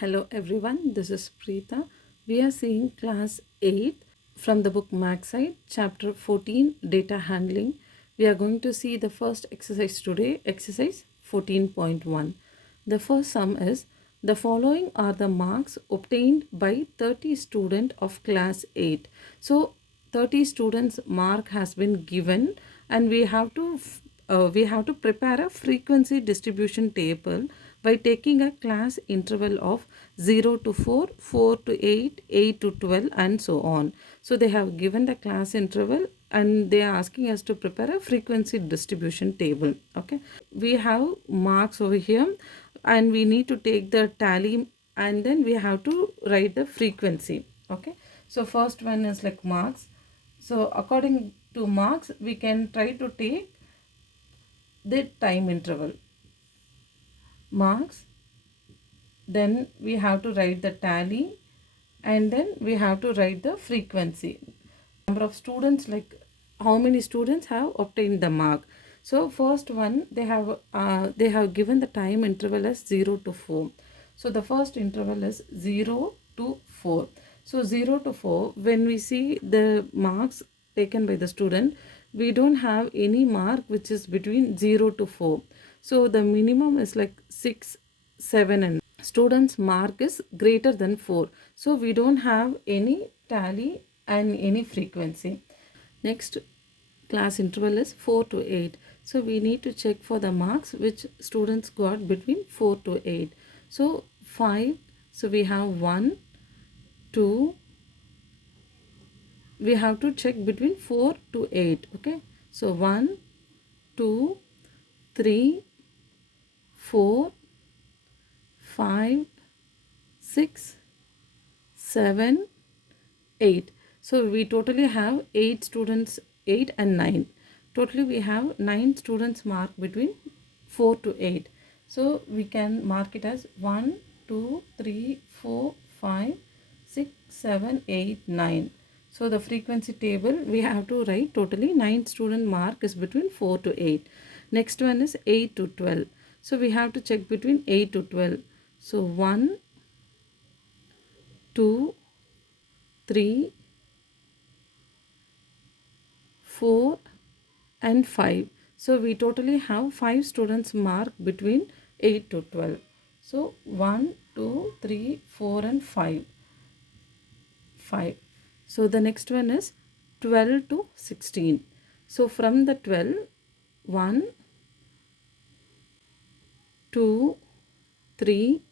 Hello everyone, this is Preeta. We are seeing class 8 from the book Mathsight, chapter 14, data handling. We are going to see the first exercise today, exercise 14.1. The first sum is, the following are the marks obtained by 30 students of class 8. So 30 students mark has been given and we have to prepare a frequency distribution table by taking a class interval of 0 to 4, 4 to 8, 8 to 12 and so on. So they have given the class interval and they are asking us to prepare a frequency distribution table. Okay, we have marks over here and we need to take the tally and then we have to write the frequency. Okay, so first one is like marks. So according to marks we can try to take the time interval marks, then we have to write the tally and then we have to write the frequency, number of students, like how many students have obtained the mark. So first one, they have given the time interval as 0 to 4. So the first interval is 0 to 4. So 0 to 4, when we see the marks taken by the student, we don't have any mark which is between 0 to 4. So the minimum is like 6, 7 and students mark is greater than 4. So we don't have any tally and any frequency. Next class interval is 4 to 8. So we need to check for the marks which students got between 4 to 8. So 5, so we have 1, 2, we have to check between 4 to 8. Okay, so 1, 2, 3, 4, 5, 6, 7, 8. So we totally have 8 students, 8 and 9. Totally we have 9 students marked between 4 to 8. So we can mark it as 1, 2, 3, 4, 5, 6, 7, 8, 9. So the frequency table we have to write totally 9 student mark is between 4 to 8. Next one is 8 to 12. So we have to check between 8 to 12. So 1, 2, 3, 4 and 5. So we totally have 5 students marked between 8 to 12. So 1, 2, 3, 4 and 5. 5. So the next one is 12 to 16. So from the 12, 1, 2, 3,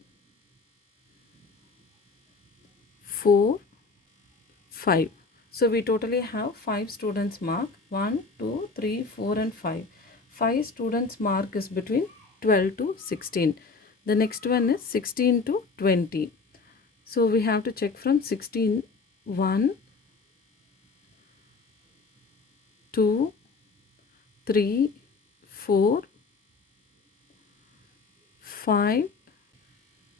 4, 5. So we totally have 5 students mark 1, 2, 3, 4 and 5. 5 students mark is between 12 to 16. The next one is 16 to 20. So we have to check from 16, 1, 2, 3, 4, 5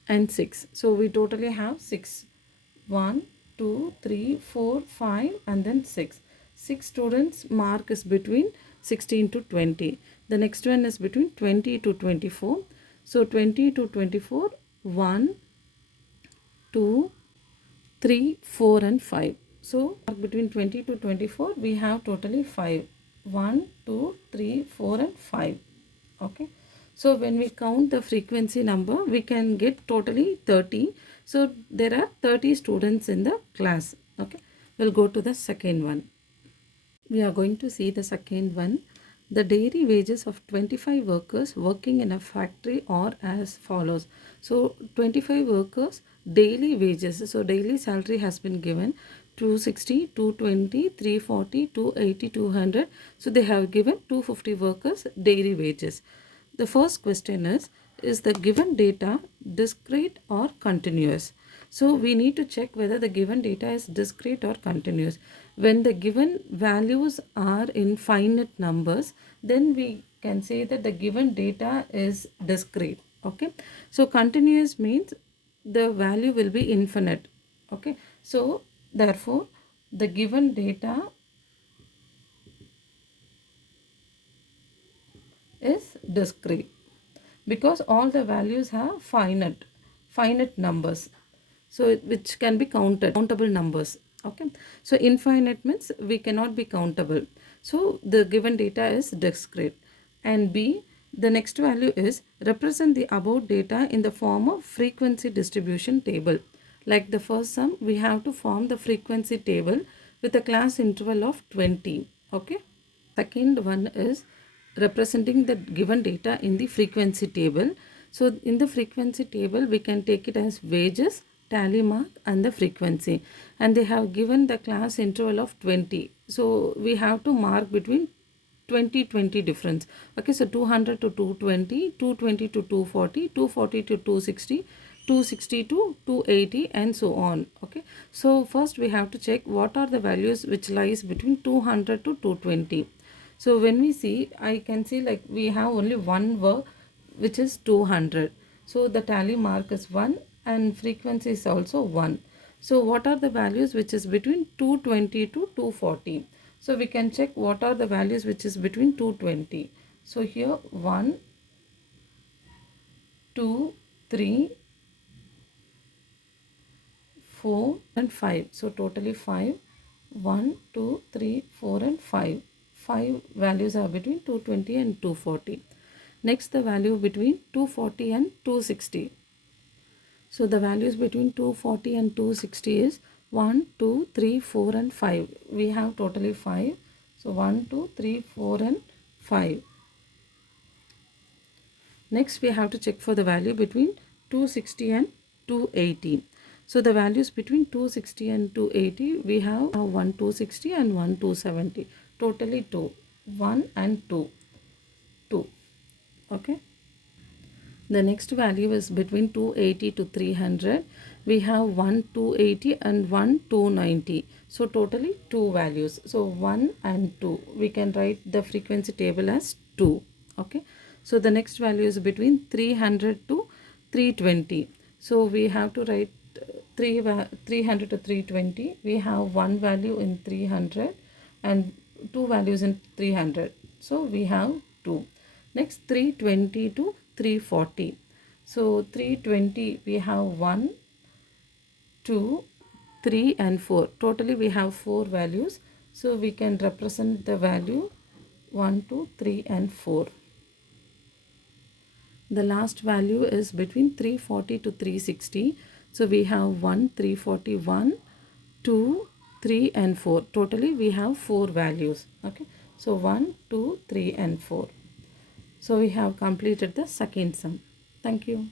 and 6. So we totally have 6. 1, 2, 3, 4, 5 and then 6. 6 students mark is between 16 to 20. The next one is between 20 to 24. So 20 to 24, 1, 2, 3, 4 and 5. So between 20 to 24 we have totally 5. 1, 2, 3, 4 and 5. Okay. So when we count the frequency number, we can get totally 30. So there are 30 students in the class. Okay. We'll go to the second one. We are going to see the second one. The daily wages of 25 workers working in a factory are as follows. So 25 workers daily wages. So daily salary has been given 260, 220, 340, 280, 200. So they have given 250 workers daily wages. The first question is the given data discrete or continuous? So we need to check whether the given data is discrete or continuous. When the given values are in finite numbers, then we can say that the given data is discrete. Okay. So continuous means the value will be infinite. Okay. So therefore the given data is discrete because all the values are finite. finite numbers. So which can be counted, countable numbers. Okay. So infinite means we cannot be countable. So the given data is discrete. And B, the next value is represent the above data in the form of frequency distribution table. Like the first sum, we have to form the frequency table with a class interval of 20. Okay. Second one is representing the given data in the frequency table. So in the frequency table, we can take it as wages, tally mark and the frequency. And they have given the class interval of 20. So we have to mark between 20 difference. Okay, so 200 to 220, 220 to 240, 240 to 260, 260 to 280 and so on. Okay, so first we have to check what are the values which lies between 200 to 220. So when we see, I can see like we have only one word which is 200. So the tally mark is 1 and frequency is also 1. So what are the values which is between 220 to 240? So we can check what are the values which is between 220. So here 1, 2, 3, 4 and 5. So totally 5. 1, 2, 3, 4 and 5. 5 values are between 220 and 240. Next the value between 240 and 260. So the values between 240 and 260 is 1, 2, 3, 4 and 5. We have totally 5. So 1, 2, 3, 4 and 5. Next we have to check for the value between 260 and 280. So the values between 260 and 280, we have one 260 and one 270. Totally 2. 1 and 2. 2. Okay. The next value is between 280 to 300. We have one 280 and one 290. So totally 2 values. So 1 and 2. We can write the frequency table as 2. Okay. So the next value is between 300 to 320. So we have to write 300 to 320. We have one value in 300 and two values in 300. So we have 2. Next 320 to 340. So 320 we have 1, 2, 3 and 4. Totally we have 4 values. So we can represent the value 1, 2, 3 and 4. The last value is between 340 to 360. So we have 1, 341, 2, 3 and 4. Totally we have 4 values. Okay. So 1, 2, 3 and 4. So we have completed the second sum. Thank you.